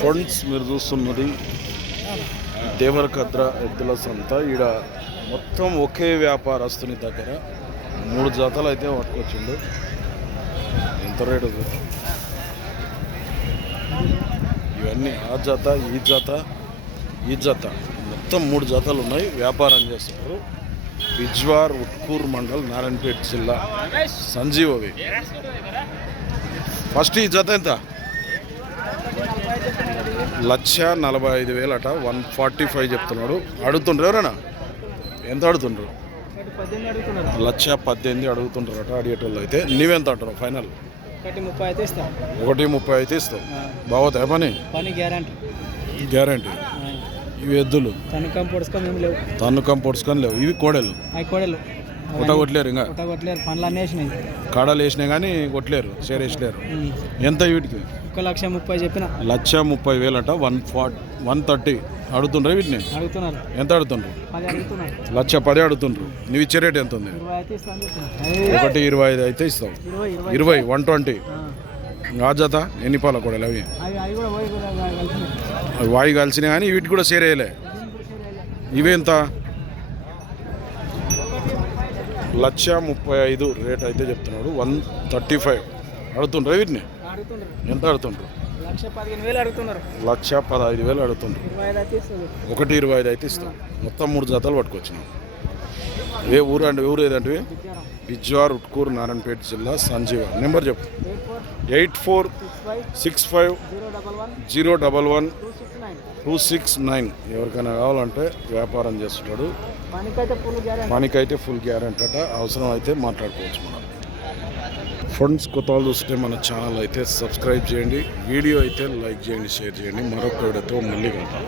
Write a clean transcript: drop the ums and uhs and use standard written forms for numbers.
Funds మీరు చూస్తున్నది దేవరకద్ర ఎద్దుల సంత. ఈడ మొత్తం ఒకే వ్యాపారస్తుని దగ్గర 3 జతలు అయితే పట్టుకొచ్చిండు. ఎంత రేటు ఇవన్నీ ఆ జత ఈ జత మొత్తం 3 జతలు ఉన్నాయి. వ్యాపారం చేస్తున్నారు. బిజ్వార్ ఉట్కూర్ మండల్ నారాయణపేట జిల్లా సంజీవవి. ఫస్ట్ ఈ జత ఎంత? 1,45,000 అట. 145 చెప్తున్నాడు. అడుగుతుండ్రు ఎవరైనా? ఎంత అడుగుతుండ్రు? 1,18,000 అడుగుతుండ్రు అట అడిగేటోళ్ళు. అయితే నీవెంత అంటారు ఫైనల్? 1,30,000 అయితే ఇస్తావు. బాగుతాయి పని గ్యారంటీ. ఇవి ఎద్దులు తన్నుకం పొడుచుకొని లేవు. ఇవి కోడలు కొట్టగొట్టలేరు. ఇంకా కాడలు వేసినాయి కానీ కొట్టలేరు, చేరేసలేరు. ఎంత వీటికి? 1,30,000 చెప్పిన. 1,30,000 అట. 130 అడుగుతుండ్రు. వీటిని ఎంత అడుగుతుండ్రు? 1,10,000 అడుగుతుండ్రు. నువ్వు ఇచ్చే రేట్ ఎంత ఉంది? 1,25,000 అయితే ఇస్తావు. 20 120. ఆ జత ఎన్ని పాల కూడా అవి వాయి కలిసినాయి కానీ వీటికి కూడా సేరేయలే. ఇవేంత? 1,35,000 రేట్ అయితే చెప్తున్నాడు. 135 అడుగుతుండ్రు. వీటిని ఎంత అడుగుతుండ్రు? 1,15,000 అడుగుతున్నారు. 1,15,000 అడుగుతుండ్రు. 1,25,000 అయితే ఇస్తాం. మొత్తం 3 జతలు పట్టుకొచ్చినాం. ఏ ఊరు అంటే ఊరు ఏదంటే? బిజ్వార్ ఉట్కూరు నారాయణపేట జిల్లా సంజీవ. నెంబర్ చెప్పు. 8465011269. ఎవరికైనా కావాలంటే వ్యాపారం చేస్తున్నాడు. పనికైతే ఫుల్ గ్యారెంటీ అట. అవసరం అయితే మాట్లాడుకోవచ్చు. మనం ఫ్రెండ్స్ కొత్త వాళ్ళు చూస్తే మన ఛానల్ అయితే సబ్స్క్రైబ్ చేయండి. వీడియో అయితే లైక్ చేయండి, షేర్ చేయండి. మరొక వీడియోతో మళ్ళీ కలుద్దాం.